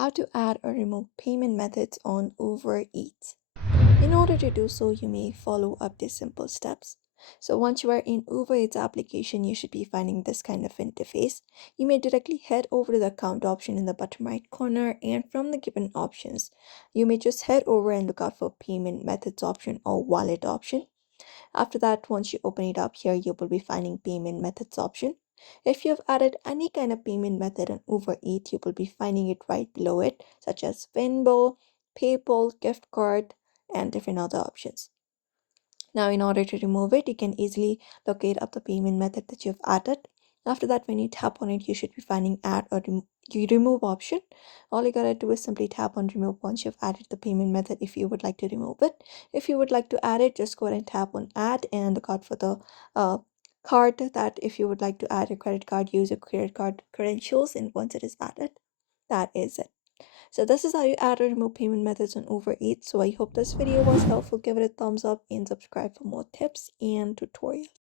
how to add or remove payment methods on Uber Eats. In order to do so, you may follow up these simple steps. So once you are in Uber Eats application, you should be finding this kind of interface. You may directly head over to the account option in the bottom right corner, and from the given options, you may just head over and look out for payment methods option or wallet option. After that, once you open it up here, you will be finding payment methods option. If you have added any kind of payment method on Uber Eats, you will be finding it right below it, such as Venmo, PayPal, gift card, and different other options. Now, in order to remove it, you can easily locate up the payment method that you've added. After that, when you tap on it, you should be finding add or remove option. All you gotta do is simply tap on remove once you've added the payment method if you would like to remove it. If you would like to add it, just go ahead and tap on add and look out for the card that if you would like to add a credit card, use your credit card credentials, and once it is added, that is it. So this is how you add or remove payment methods on Uber Eats. So I hope this video was helpful. Give it a thumbs up and subscribe for more tips and tutorials.